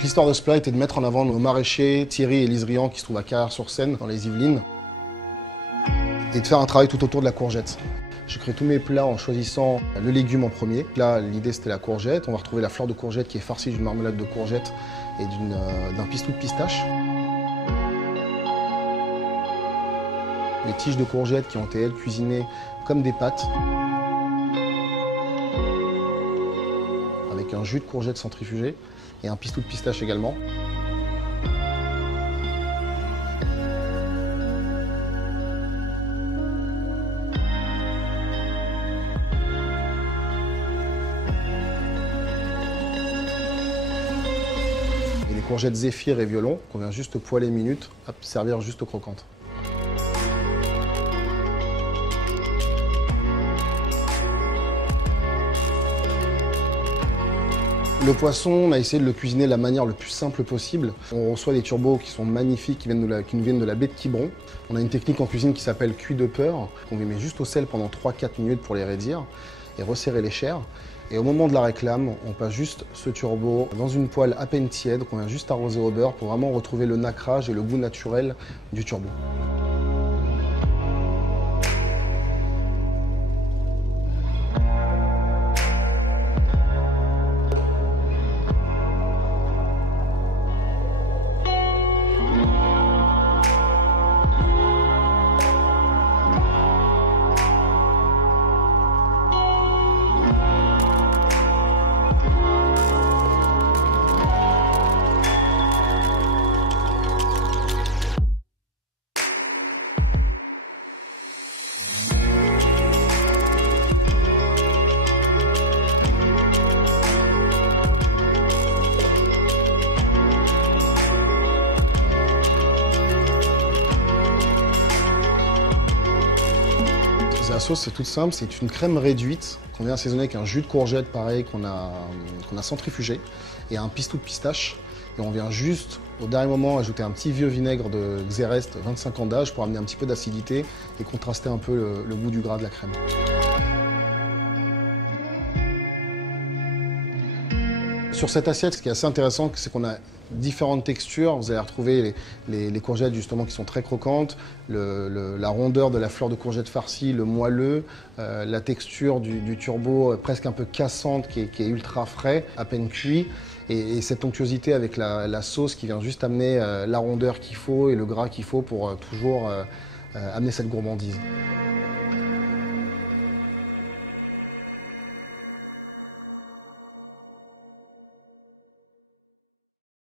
L'histoire de ce plat était de mettre en avant nos maraîchers, Thierry et Lise Riant, qui se trouvent à Carrière-sur-Seine, dans les Yvelines, et de faire un travail tout autour de la courgette. Je crée tous mes plats en choisissant le légume en premier. Là, l'idée, c'était la courgette. On va retrouver la fleur de courgette qui est farcie d'une marmelade de courgette et d'un pistou de pistache. Les tiges de courgette qui ont été, elles, cuisinées comme des pâtes, avec un jus de courgette centrifugé et un pistou de pistache également. Et les courgettes zéphyr et violon qu'on vient juste poêler minutes, à servir juste croquantes. Le poisson, on a essayé de le cuisiner de la manière le plus simple possible. On reçoit des turbos qui sont magnifiques, qui nous viennent de la baie de Quiberon. On a une technique en cuisine qui s'appelle cuit de peur, qu'on met juste au sel pendant 3-4 minutes pour les raidir et resserrer les chairs. Et au moment de la réclame, on passe juste ce turbo dans une poêle à peine tiède qu'on vient juste arroser au beurre pour vraiment retrouver le nacrage et le goût naturel du turbo. La sauce, c'est toute simple, c'est une crème réduite qu'on vient assaisonner avec un jus de courgette pareil qu'on a centrifugé et un pistou de pistache. Et on vient juste, au dernier moment, ajouter un petit vieux vinaigre de Xéreste, 25 ans d'âge, pour amener un petit peu d'acidité et contraster un peu le goût du gras de la crème. Sur cette assiette, ce qui est assez intéressant, c'est qu'on a différentes textures. Vous allez retrouver les courgettes justement qui sont très croquantes, la rondeur de la fleur de courgette farcie, le moelleux, la texture du turbo presque un peu cassante qui est ultra frais, à peine cuit, et cette onctuosité avec la sauce qui vient juste amener la rondeur qu'il faut et le gras qu'il faut pour toujours amener cette gourmandise.